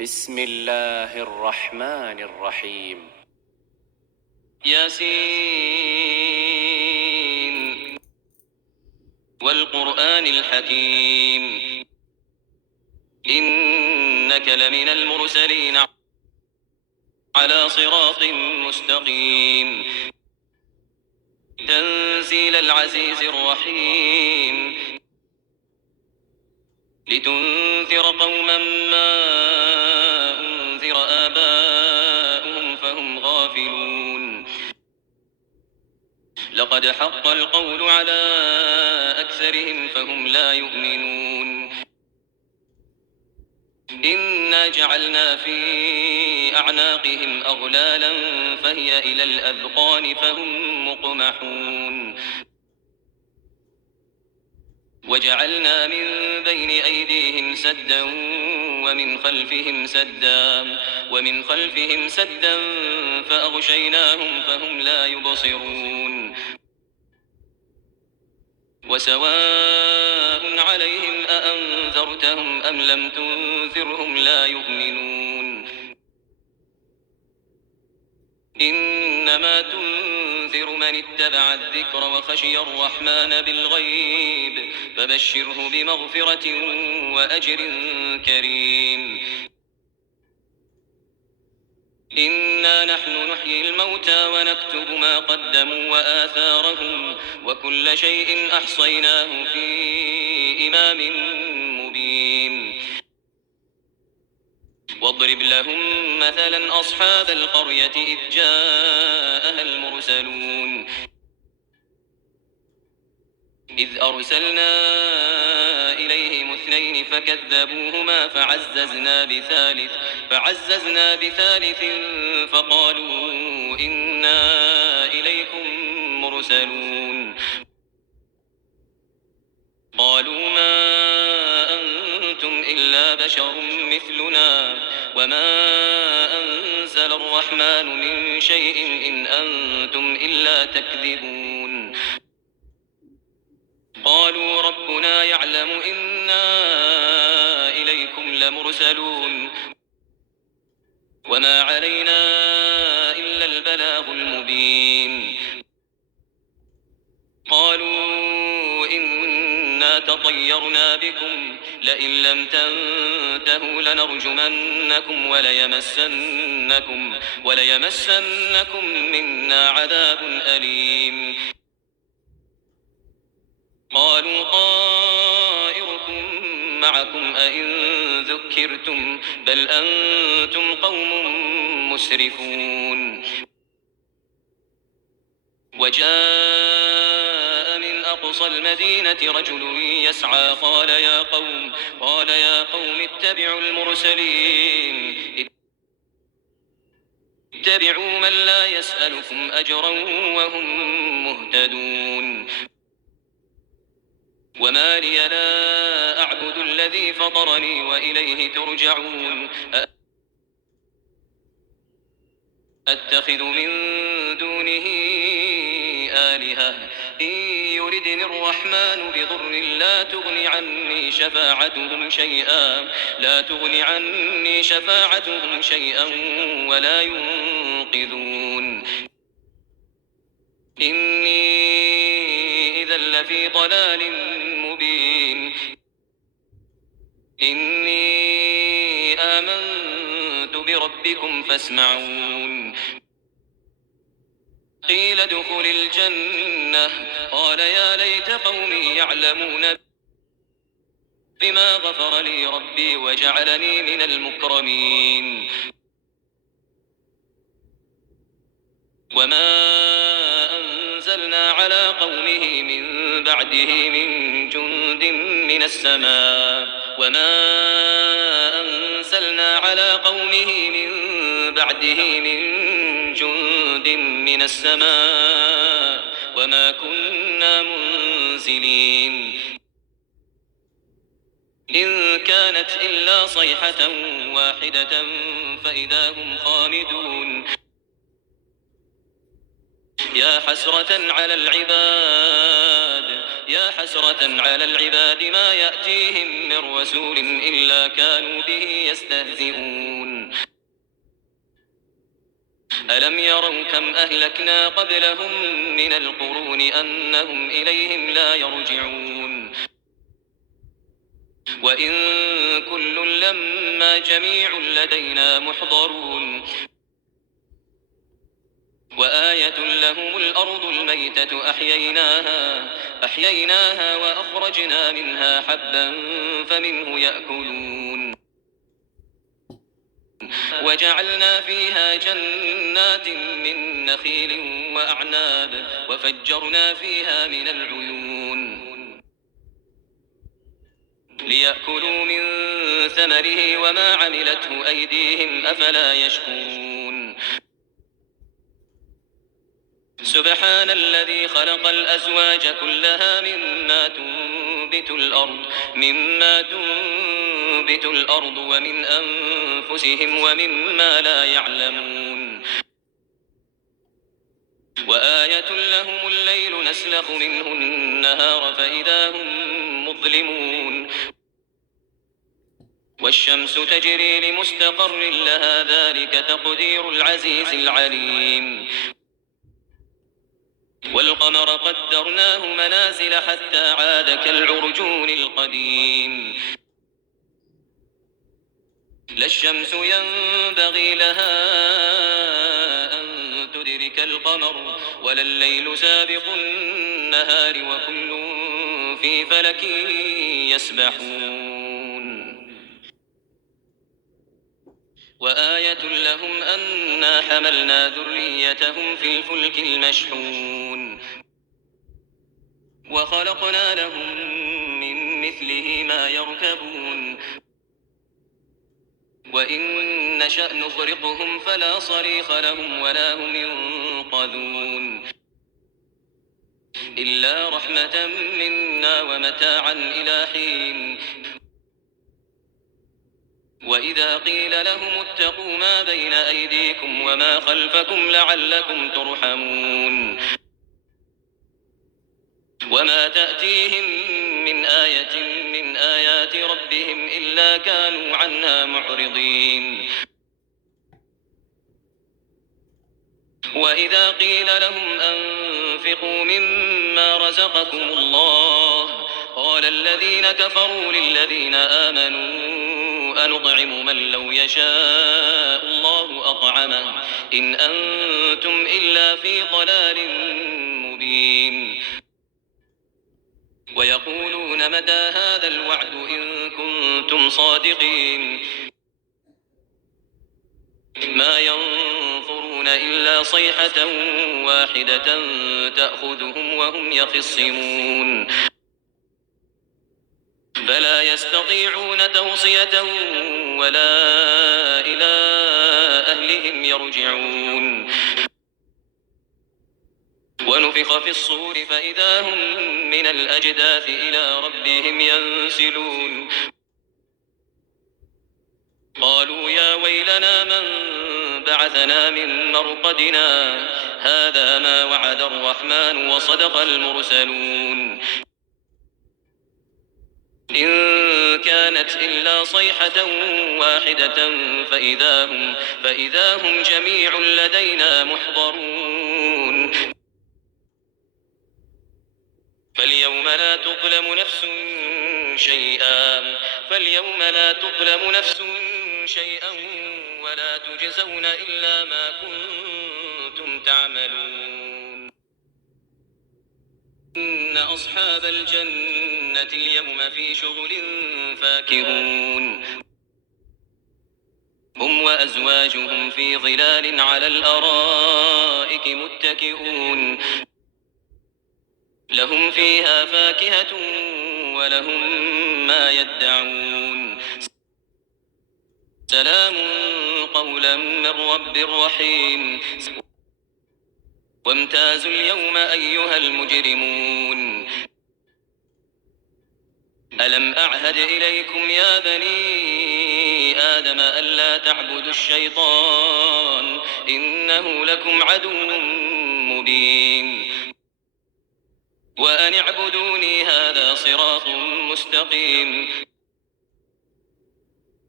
بسم الله الرحمن الرحيم. ياسين والقرآن الحكيم إنك لمن المرسلين على صراط مستقيم تنزيل العزيز الرحيم لتنذر قوما ما أنذر آباؤهم فهم غافلون لقد حق القول على أكثرهم فهم لا يؤمنون إنا جعلنا في أعناقهم أغلالا فهي إلى الأذقان فهم مقمحون وجعلنا من بين أيديهم سدا ومن خلفهم سدا فأغشيناهم فهم لا يبصرون وسواء عليهم أأنذرتهم أم لم تنذرهم لا يؤمنون إنما تنذر من اتبع الذكر وخشي الرحمن بالغيب فبشره بمغفرة وأجر كريم إنا نحن نحيي الموتى ونكتب ما قدموا وآثارهم وكل شيء أحصيناه في إمام مبين واضرب لهم مثلا أصحاب القرية إذ جاءها المرسلون إذ أرسلنا إليهم اثنين فكذبوهما فعززنا بثالث فقالوا إنا إليكم مرسلون قالوا ما أنتم إلا بشر مثلنا وما أنزل الرحمن من شيء إن أنتم إلا تكذبون قالوا ربنا يعلم إنا إليكم لمرسلون وما علينا إلا البلاغ المبين قالوا إنا تطيرنا بكم لئن لم تنتهوا لنرجمنكم وليمسنكم منا عذاب أليم قالوا طائركم معكم أئن ذكرتم بل أنتم قوم مسرفون وجاء من أقصى المدينة رجل يسعى قال يا قوم اتبعوا المرسلين اتبعوا من لا يسألكم أجرا وهم مهتدون وما لي لا أعبد الذي فطرني وإليه ترجعون أتخذ من دونه آلهة إن يردني الرحمن بضر لا تغن عني شفاعتهم شيئا ولا ينقذون إني إذا لفي ضلال مبين إني آمنت بربكم فاسمعون قيل ادخل الجنة قال يا ليت قومي يعلمون بما غفر لي ربي وجعلني من المكرمين وما أنزلنا على قومه من بعده من جند من السماء وما كنا منزلين إن كانت إلا صيحة واحدة فإذا هم خامدون يا حسرة على العباد يا حسرة على العباد ما يأتيهم من رسول إلا كانوا به يستهزئون ألم يروا كم أهلكنا قبلهم من القرون أنهم إليهم لا يرجعون وإن كل لما جميع لدينا محضرون وآية لهم الأرض الميتة أحييناها وأخرجنا منها حبا فمنه يأكلون وجعلنا فيها جنات من نخيل وأعناب وفجرنا فيها من العيون ليأكلوا من ثمره وما عملته أيديهم أفلا يشكرون سبحان الذي خلق الأزواج كلها مما تنبت الأرض ومن أنفسهم ومما لا يعلمون وآية لهم الليل نسلخ منه النهار فإذا هم مظلمون والشمس تجري لمستقر لها ذلك تقدير العزيز العليم والقمر قدرناه منازل حتى عاد كالعرجون القديم لا الشمس ينبغي لها أن تدرك القمر ولا الليل سابق النهار وكل في فلك يسبحون وآية لهم أنا حملنا ذريتهم في الفلك المشحون وخلقنا لهم من مثله ما يركبون وإن نشأ نغرقهم فلا صريخ لهم ولا هم ينقذون إلا رحمة منا ومتاعا إلى حين وإذا قيل لهم اتقوا ما بين أيديكم وما خلفكم لعلكم ترحمون وما تأتيهم من آية من آيات ربهم إلا كانوا عنها معرضين وإذا قيل لهم أنفقوا مما رزقكم الله قال الذين كفروا للذين آمنوا أنطعم من لو يشاء الله أطعمه إن أنتم إلا في ضلال مبين ويقولون متى هذا الوعد إن كنتم صادقين ما ينظرون إلا صيحة واحدة تأخذهم وهم يخصمون فلا يستطيعون توصية ولا إلى أهلهم يرجعون ونفخ في الصور فإذا هم من الأجداث إلى ربهم ينسلون قالوا يا ويلنا من بعثنا من مرقدنا هذا ما وعد الرحمن وصدق المرسلون إن كانت إلا صيحة واحدة فإذا هم جميع لدينا محضرون فاليوم لا تظلم نفس شيئا ولا تجزون إلا ما كنتم تعملون إن أصحاب الجنة اليوم في شغل فاكهون هم وأزواجهم في ظلال على الأرائك متكئون لهم فيها فاكهة ولهم ما يدعون سلام قولا من رب رحيم وامتازوا اليوم أيها المجرمون ألم أعهد إليكم يا بني آدم ألا تعبدوا الشيطان إنه لكم عدو مبين وأن اعبدوني هذا صراط مستقيم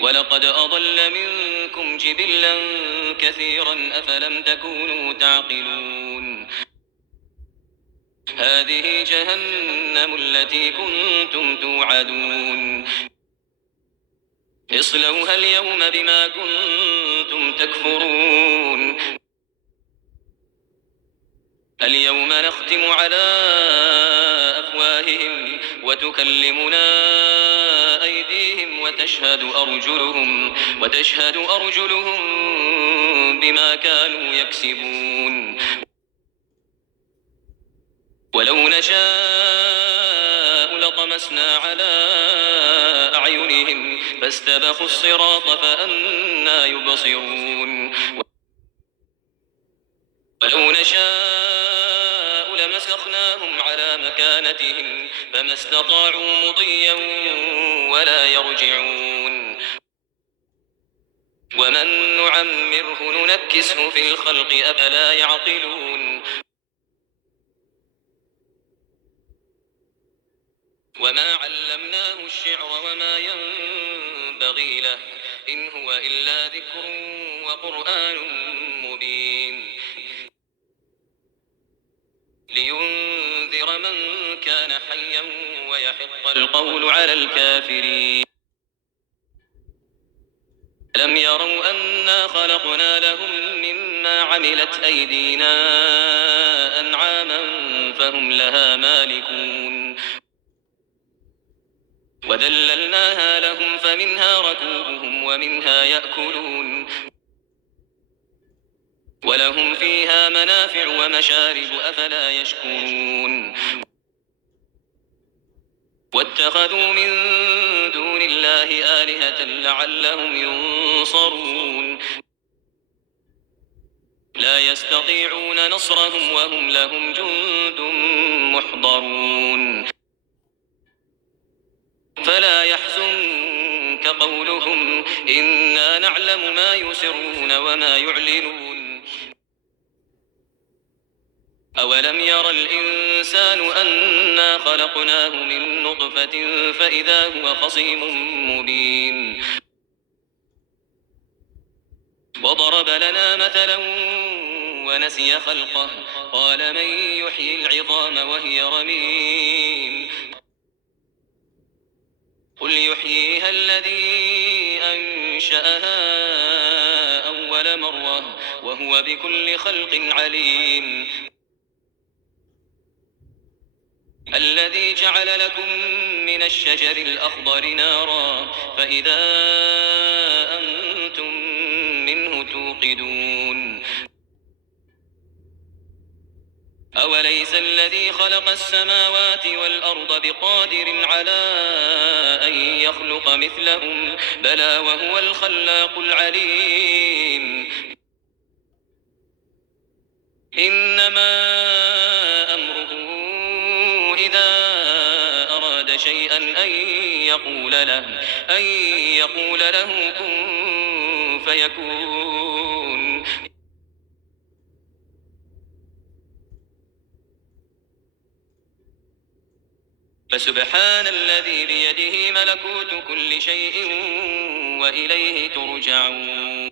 ولقد أضل منكم جبلا كثيرا أفلم تكونوا تعقلون هذه جهنم التي كنتم توعدون اصلوها اليوم بما كنتم تكفرون اليوم نختم على أفواههم وتكلمنا أيديهم وتشهد أرجلهم بما كانوا يكسبون ولو نشاء لطمسنا على أعينهم فاستبقوا الصراط فأنى يبصرون ولو نشاء لمسخناهم على مكانتهم فما استطاعوا مضيا ولا يرجعون ومن نعمره ننكسه في الخلق أفلا يعقلون وما علمناه الشعر وما ينبغي له إن هو إلا ذكر وقرآن مبين لينذر من كان حيا ويحق القول على الكافرين لم يروا أنا خلقنا لهم مما عملت أيدينا أنعاما فهم لها مالكون وذللناها لهم فمنها ركوبهم ومنها يأكلون ولهم فيها منافع ومشارب أفلا يشكرون واتخذوا من دون الله آلهة لعلهم ينصرون لا يستطيعون نصرهم وهم لهم جند محضرون فلا يحزنك قولهم إنا نعلم ما يسرون وما يعلنون أولم ير الإنسان أنا خلقناه من نطفة فإذا هو خصيم مبين وضرب لنا مثلا ونسي خلقه قال من يحيي العظام وهي رميم قل يحييها الذي أنشأها أول مرة وهو بكل خلق عليم الذي جعل لكم من الشجر الأخضر نارا فإذا أنتم منه توقدون أوليس الذي خلق السماوات والأرض بقادر على أن يخلق مثلهم بلى وهو الخلاق العليم إنما أمره إذا أراد شيئا أن يقول له كن فيكون فسبحان الذي بيده ملكوت كل شيء وإليه ترجعون